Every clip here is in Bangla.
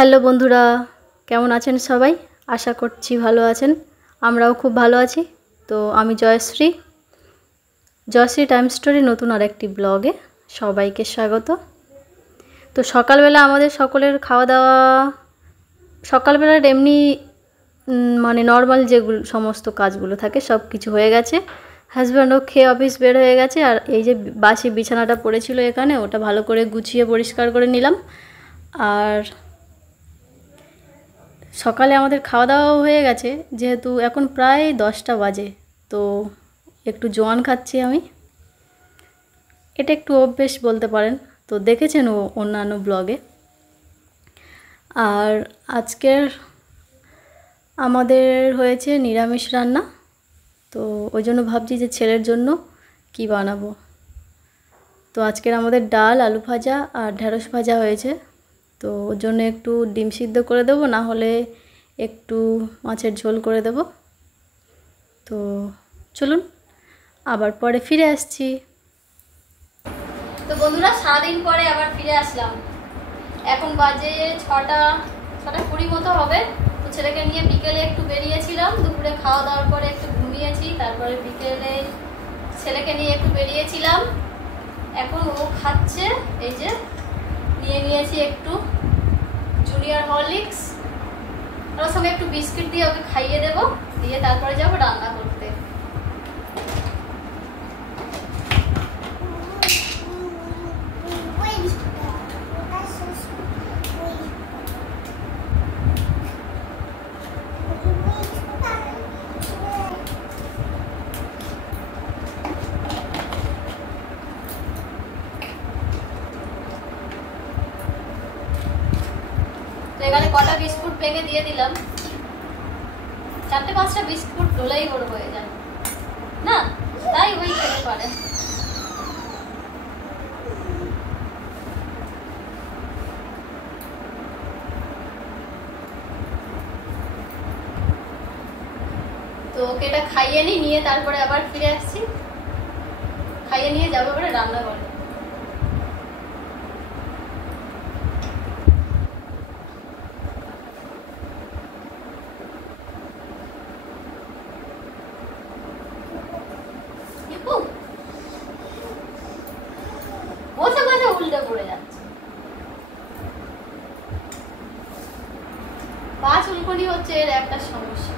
হ্যালো বন্ধুরা, কেমন আছেন সবাই? আশা করছি ভালো আছেন। আমরাও খুব ভালো আছি। তো আমি জয়শ্রী টাইম স্টোরি নতুন আরেকটি ব্লগে সবাইকে স্বাগত। তো সকালবেলা আমাদের সকলের খাওয়া দাওয়া, সকালবেলার এমনি মানে নর্মাল যেগুলো সমস্ত কাজগুলো থাকে সব কিছু হয়ে গেছে। হাজব্যান্ডও খেয়ে অফিস বের হয়ে গেছে। আর এই যে বাসি বিছানাটা পড়েছিল এখানে, ওটা ভালো করে গুছিয়ে পরিষ্কার করে নিলাম। আর সকালে আমাদের খাওয়া দাওয়াও হয়ে গেছে, যেহেতু এখন প্রায় 10টা বাজে। তো একটু জোয়ান খাচ্ছি আমি, এটা একটু অভ্যেস বলতে পারেন। তো দেখেছেন অন্যান্য ব্লগে। আর আজকের আমাদের হয়েছে নিরামিষ রান্না। তো ওই জন্য ভাবছি যে ছেলের জন্য কি বানাবো। তো আজকের আমাদের ডাল, আলু ভাজা আর ঢেঁড়স ভাজা হয়েছে। তো ওর জন্য একটু ডিম সিদ্ধ করে দেবো, না হলে একটু মাছের ঝোল করে দেব। তো চলুন আবার পরে ফিরে আসছি। তো বন্ধুরা, সারাদিন পরে আবার ফিরে আসলাম। এখন বাজে 6টা 20 মতো হবে। তো ছেলেকে নিয়ে বিকেলে একটু বেরিয়েছিলাম, দুপুরে খাওয়া দাওয়ার পরে একটু ঘুমিয়েছি, তারপরে বিকেলে ছেলেকে নিয়ে একটু বেরিয়েছিলাম। এখন ও খাচ্ছে, এই যে নিয়ে নিয়েছি একটু জুনিয়র হরলিক্স, ওর সঙ্গে একটু বিস্কিট দিয়ে ওকে খাইয়ে দেবো, দিয়ে তারপরে যাবো রান্না করতে। তো এখানে কটা বিস্কুট ভেঙে দিয়ে দিলাম। 4-5টা বিস্কুট ডোলাই বড় হয়ে যায় না, তাই ওই খেতে পারে। তো ওকে এটা খাইয়ে নিয়ে তারপরে আবার ফিরে আসছি, খাইয়ে নিয়ে যাবো এবারে রান্না করে। বসে বসে উল্টে পড়ে যাচ্ছে, পা চুলকুনি হচ্ছে এর একটা সমস্যা।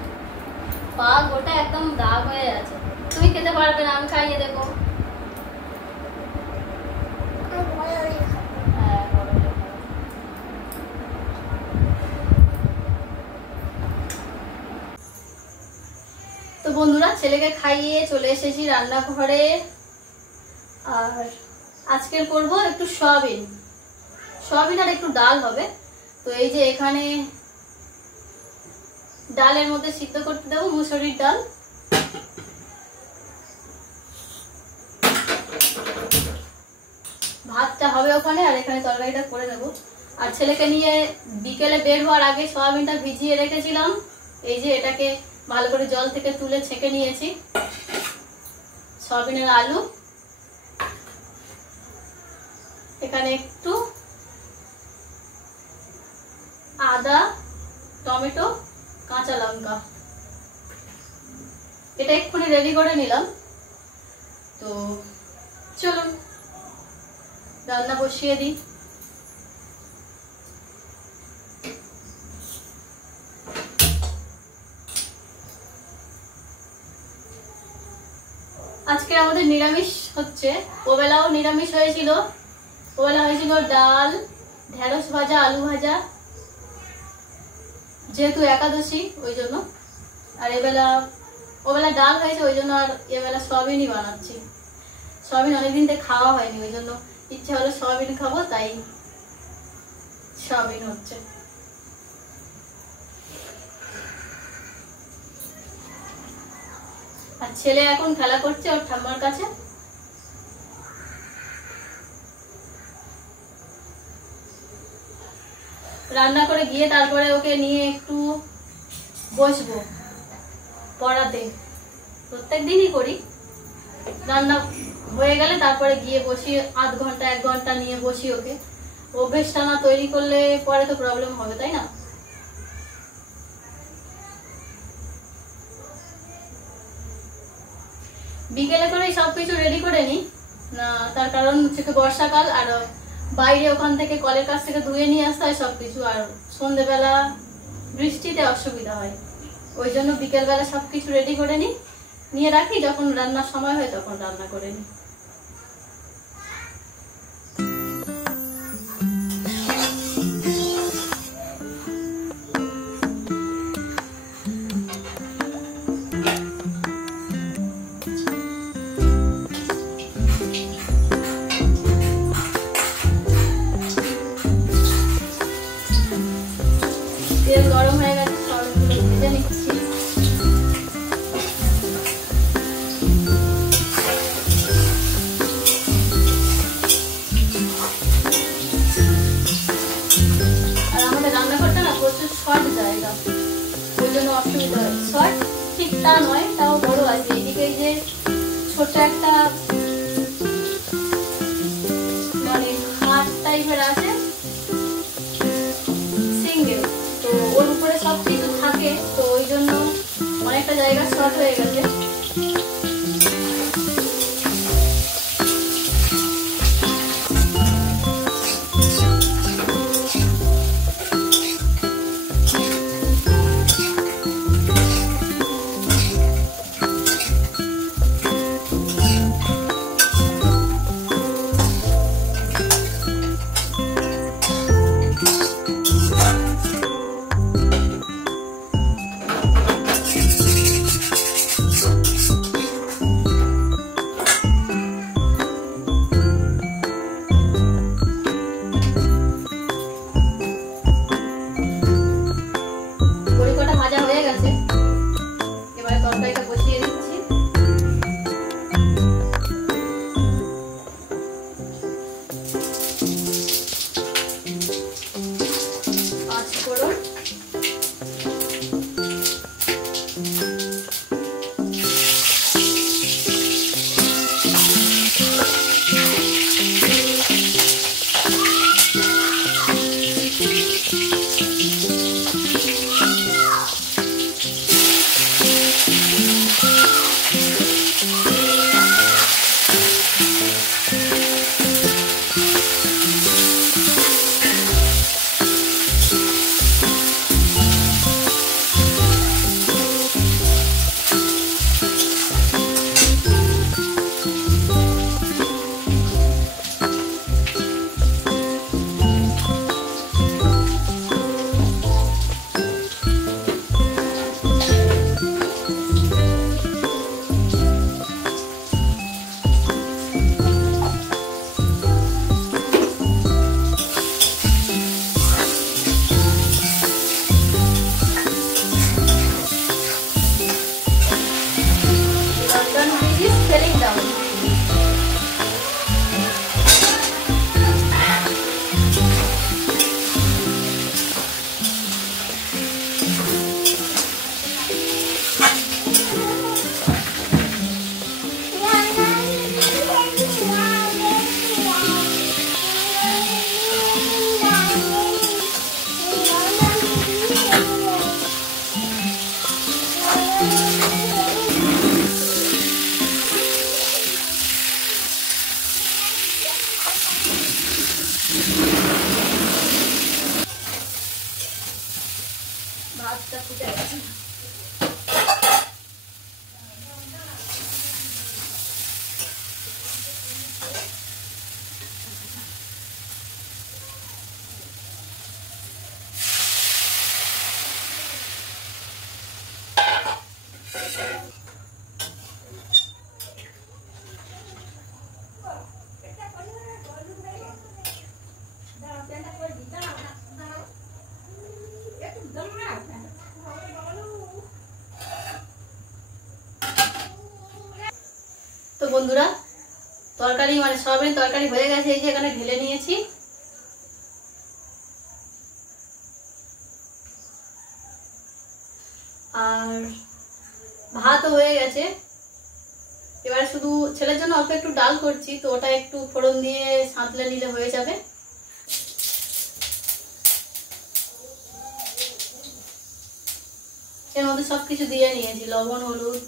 পা গোটা একদম দাগ হয়ে আছে। তুমি খেতে পারবে না, আমি খাইয়ে দেবো। তো বন্ধুরা, ছেলেকে খাইয়ে চলে এসেছি রান্নাঘরে। আর আজকের করবো একটু সয়াবিন আর একটু ডাল হবে। তো এই যে এখানে ডালের মধ্যে সিদ্ধ করতে দেবো মুসুরির ডাল। ভাতটা হবে ওখানে, আর এখানে তরকারিটা করে দেবো। আর ছেলেকে নিয়ে বিকেলে বের হওয়ার আগে সয়াবিনটা ভিজিয়ে রেখেছিলাম। এই যে এটাকে ভালো করে জল থেকে তুলে ছেঁকে নিয়েছি। সয়াবিনের আলু, এখানে একটু আদা, টমেটো, কাঁচা লঙ্কা, এটা এক্ষুনি রেডি করে নিলাম। তো চলুন রান্না বসিয়ে দিই। আজকে আমাদের নিরামিষ হচ্ছে। ওবেলাও নিরামিষ হয়েছিল। ওবেলা হয়েছিল ডাল, ঢেঁড়স ভাজা, আলু ভাজা, যেহেতু একাদশী ওই জন্য। আর ওবেলা ডাল হয়েছে, ওই জন্য। আর এবেলা সয়াবিনই বানাচ্ছি। সয়াবিন অনেকদিন থেকে খাওয়া হয়নি, ওই জন্য ইচ্ছা হলো সয়াবিন খাবো, তাই সয়াবিন হচ্ছে। আর ছেলে এখন খেলা করছে ওর ঠাম্মার কাছে। রান্না করে গিয়ে তারপরে ওকে নিয়ে একটু বসবো পড়াতে। প্রত্যেক দিনই করি। রান্না হয়ে গেলে তারপরে গিয়ে বসি, আধ ঘন্টা 1 ঘন্টা নিয়ে বসি ওকে। অভ্যেসটা না তৈরি করলে পরে তো প্রবলেম হবে, তাই না? বিকেলে করেই সবকিছু রেডি করে নি না, তার কারণ হচ্ছে বর্ষাকাল, আর বাইরে ওখান থেকে কলের কাছ থেকে ধুয়ে নিয়ে আসতে হয় সবকিছু, আর সন্ধ্যেবেলা বৃষ্টিতে অসুবিধা হয়। ওই জন্য বিকেলবেলা সবকিছু রেডি করে নিয়ে রাখি, যখন রান্নার সময় হয় তখন রান্না করে নিই। তেল গরম হয়ে গেছে, সবগুলো ভেজে নিচ্ছি। আর আমাদের রান্নাঘরটা না প্রচুর শর্ট জায়গা, ওই জন্য অসুবিধা হয়। শর্ট ঠিক তা নয়, তাও বড় আছে। এদিকে যে ছোট একটা মানে খাট টাইপের আছে সিঙ্গেল, তো ওর উপরে সব কিছু থাকে, তো ওই জন্য অনেকটা জায়গা শর্ট হয়ে গেছে। ভাতটা ফুটে গেছে। তো বন্ধুরা, তরকারি মানে সয়াবিন তরকারি হয়ে গেছে, এই যে এখানে ঢেলে নিয়েছি। আর ভাতও হয়ে গেছে। এবার শুধু ছেলের জন্য অল্প একটু ডাল করছি, তো ওটা একটু ফোড়ন দিয়ে সাঁতলে নিলে হয়ে যাবে। এর মধ্যে সবকিছু দিয়ে নিয়েছি, লবণ, হলুদ।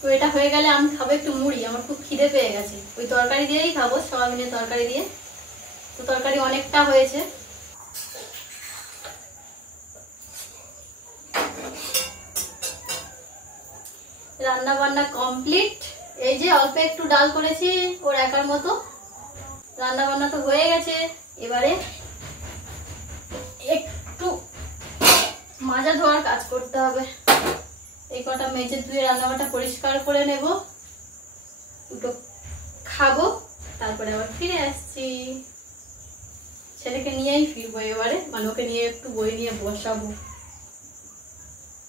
তো এটা হয়ে গেলে আমি খাবো একটু মুড়ি, আমার খুব খিদে পেয়ে গেছে। ওই তরকারি দিয়েই খাবো, সয়াবিনের তরকারি দিয়ে। তো তরকারি অনেকটা হয়েছে। রান্না বান্না কমপ্লিট। এই যে অল্প একটু ডাল করেছি ওর একার মতো। রান্না বান্না তো হয়ে গেছে। এবারে একটু মাজা ধোয়ার কাজ করতে হবে। এই কটা মেজে ধুয়ে রান্নাঘরটা পরিষ্কার করে নেব, দুটো খাবো, তারপরে আবার ফিরে আসছি। ছেলেকে নিয়েই ফিরবো এবারে, মানে ওকে নিয়ে একটু বই নিয়ে বসাবো।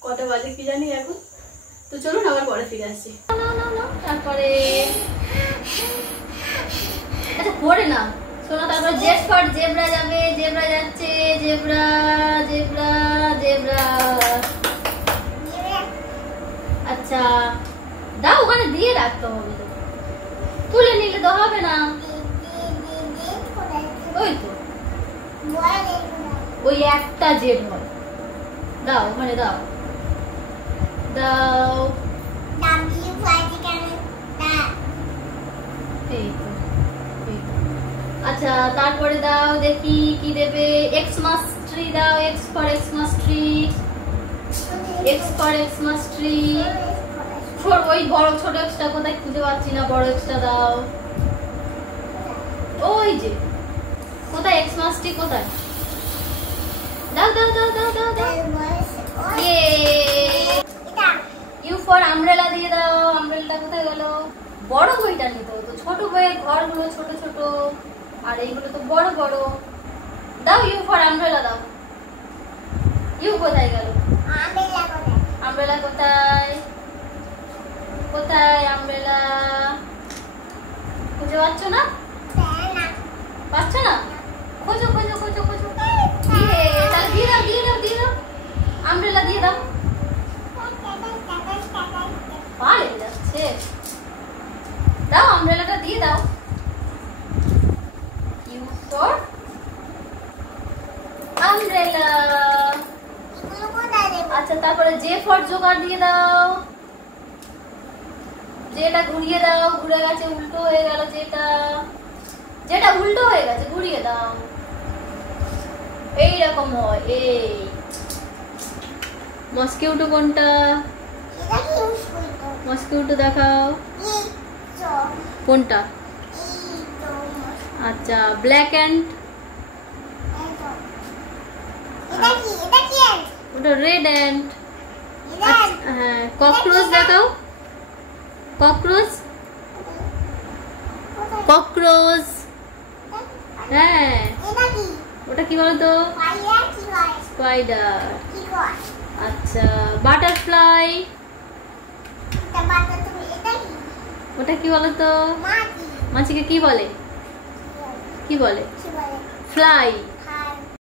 কটা বাজে কি জানি এখন। তো চলুন আবার পরে ফিরে আসছি। তারপরে আচ্ছা পরে না শোনো, তারপরে জেড ফর জেব্রা যাবে। জেব্রা যাচ্ছে, জেব্রা জেব্রা জেব্রা। আচ্ছা দাও, ওখানে দিয়ে রাখতে হবে, তো তুলে নিলে তো হবে না। ওই তো ওই একটা জেড হয়, দাও ওখানে দাও দাও। আচ্ছা তারপরে দাও দেখি কি দেবে। এক্সমাস ট্রি দাও, x for Xmas tree, x for Xmas tree. ওই বড় ছোট এক্সটা কোথায় খুঁজে পাচ্ছি না, বড় এক্সটা দাও। ওই যে কোথায় এক্সমাস ট্রি, কোথায়? দাও দাও দাও দাও দাও দাও। ইউ ফর আমব্রেলা দিয়ে দাও। আমব্রেলাটা কোথায় গেল? বড় বইটা নিতে হতো, ছোট বইয়ের ঘরগুলো ছোট ছোট, আর এইগুলো তো বড় বড়। দাও ইউ ফর আমব্রেলা দাও। ইউ কোথায় গেল? আমব্রেলা কোথায়? কোথায় আমব্রেলা? খুঁজে পাচ্ছ না? পাচ্ছ না? খোঁজো খোঁজো খোঁজো খোঁজো। তাহলে দিয়ে দাও দিয়ে দাও দিয়ে দাও, আমব্রেলা দিয়ে দাও। পা লেগে যাচ্ছে, দাও আমব্রেলাটা দিয়ে দাও। You for umbrella. আচ্ছা তারপরে জে ফর জোকার দিয়ে দাও। যেটা ঘুরিয়ে দাও, ঘুরে গেছে, উল্টো হয়ে গেল। যেটা যেটা উল্টো হয়ে গেছে ঘুরিয়ে দাও। এইরকম হয়। এই মস্কিউটো কোনটা? মস্কিউটো দেখাও কোনটা। আচ্ছা ব্ল্যাক অ্যান্ড, ওটা রেড অ্যান্ড। হ্যাঁ ককরোচ দেখাও। Cockroach, cockroach. হ্যাঁ ওটা কি বলতো? স্পাইডার। আচ্ছা বাটারফ্লাই, ওটা কি বলতো? মাছিকে কি বলে? কি বলে? ফ্লাই।